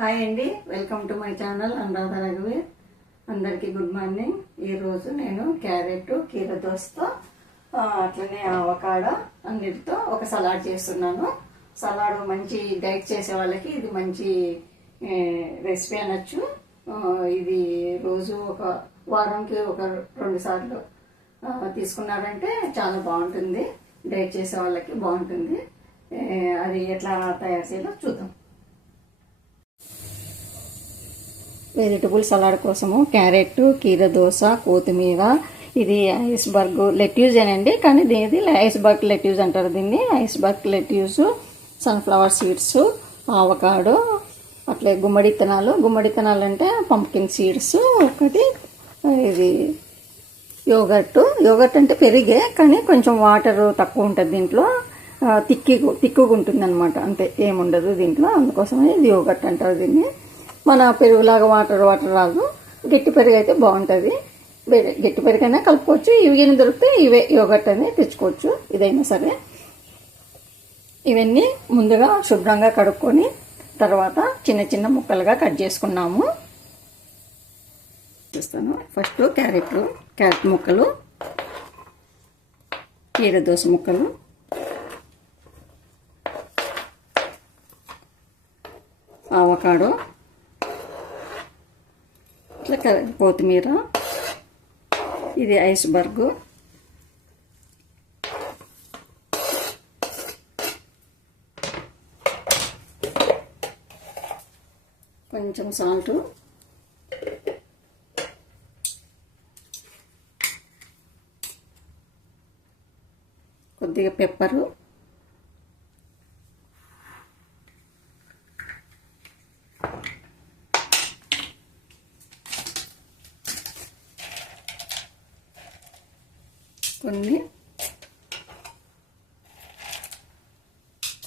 Hi అండి, welcome to my channel Anuradha రఘువీర్. అందరికీ గుడ్ మార్నింగ్. ఈరోజు నేను క్యారెట్ కీర దోసతో అట్లనే అవకాడో అన్నిటితో ఒక సలాడ్ చేస్తున్నాను. సలాడ్ మంచి డైట్ చేసే వాళ్ళకి ఇది మంచి రెసిపీ అనొచ్చు. ఇది రోజు ఒక వారంకి ఒక 2 సార్లు తీసుకున్నారంటే చాలా బాగుంటుంది. డైట్ చేసే వాళ్ళకి బాగుంటుంది. అది ఎట్లా తయారు చేయాలో చూద్దాం. వెజిటబుల్ సలాడ్ కోసము క్యారెట్, కీర దోస, కొత్తిమీర, ఇది ఐస్బర్గ్ లెట్యూజ్ అనండి, కానీ ఇది ఐస్బర్గ్ లెట్యూజ్ అంటారు దీన్ని. ఐస్బర్గ్ లెట్యూజ్, సన్ఫ్లవర్ సీడ్స్, అవకాడో, అట్లే గుమ్మడి విత్తనాలు అంటే పంప్కిన్ సీడ్స్, ఒకటి ఇది యోగర్ట్ అంటే పెరిగే, కానీ కొంచెం వాటర్ తక్కువ ఉంటుంది దీంట్లో, తిక్కుగా ఉంటుంది అనమాట, అంతే ఏముండదు దీంట్లో. అందుకోసమే ఇది యోగర్ట్ అంటారు దీన్ని. మన పెరుగులాగా వాటర్ రాదు. గట్టి పెరుగు అయితే బాగుంటుంది. గట్టి పెరుగైనా కలుపుకోవచ్చు. ఇవి దొరికితే ఇవే యోగర్ట్ అని తెచ్చుకోవచ్చు, ఇదైనా సరే. ఇవన్నీ ముందుగా శుభ్రంగా కడుక్కొని తర్వాత చిన్న చిన్న ముక్కలుగా కట్ చేసుకున్నాము. చూస్తాను. ఫస్ట్ క్యారెట్ ముక్కలు, కీర దోస ముక్కలు, అవకాడో, కొత్తిమీర, ఇది ఐస్బర్గ్, కొంచెం సాల్ట్, కొద్దిగా పెప్పరు,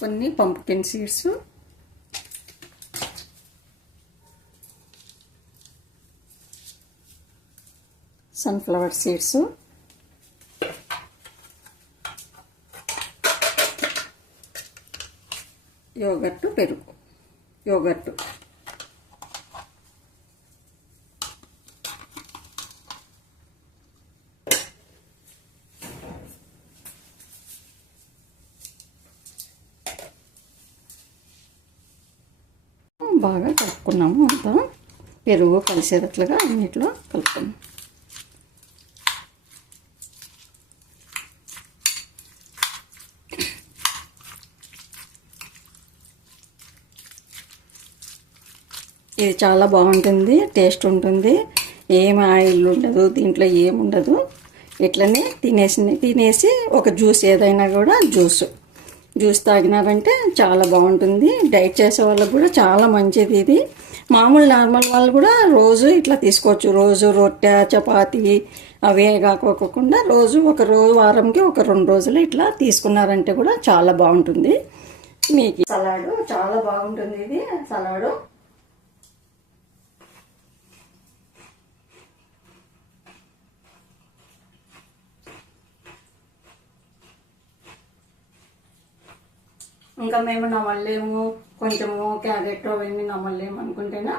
కొన్ని pumpkin seeds, sunflower seeds, yoghurt బాగా కలుపుకున్నాము. అంతా పెరుగు కలిసేటట్లుగా అన్నిట్లో కలుపుకున్నాం. ఇది చాలా బాగుంటుంది, టేస్ట్ ఉంటుంది. ఏం ఆయిల్ ఉండదు దీంట్లో, ఏముండదు. ఇట్లనే తినేసి ఒక జ్యూస్, ఏదైనా కూడా జ్యూస్ తాగినారంటే చాలా బాగుంటుంది. డైట్ చేసే వాళ్ళకు కూడా చాలా మంచిది ఇది. నార్మల్ వాళ్ళు కూడా రోజు ఇట్లా తీసుకోవచ్చు. రోజు రొట్టె, చపాతీ అవే కాకోకుండా వారంకి ఒక 2 రోజులు ఇట్లా తీసుకున్నారంటే కూడా చాలా బాగుంటుంది. మీకు సలాడు చాలా బాగుంటుంది. ఇది సలాడు ఇంకా మేము నమ్మలేము, కొంచెము క్యారెట్ అవన్నీ నమ్మలేము అనుకుంటేనా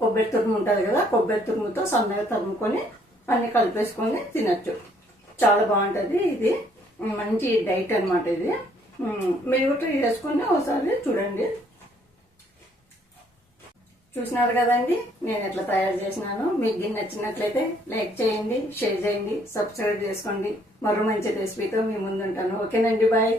కొబ్బరి తురుము ఉంటుంది కదా, కొబ్బరి తురుముతో సన్నగా తరుముకొని అన్నీ కలిపేసుకొని తినచ్చు. చాలా బాగుంటుంది. ఇది మంచి డైట్ అనమాట. ఇది మీరు కూడా వేసుకొని ఒకసారి చూడండి. చూసినారు కదండి నేను ఎట్లా తయారు చేసినాను. మీకు నచ్చినట్లయితే లైక్ చేయండి, షేర్ చేయండి, సబ్స్క్రైబ్ చేసుకోండి. మరో మంచి రెసిపీతో మీ ముందుంటాను. ఓకేనండి, బాయ్.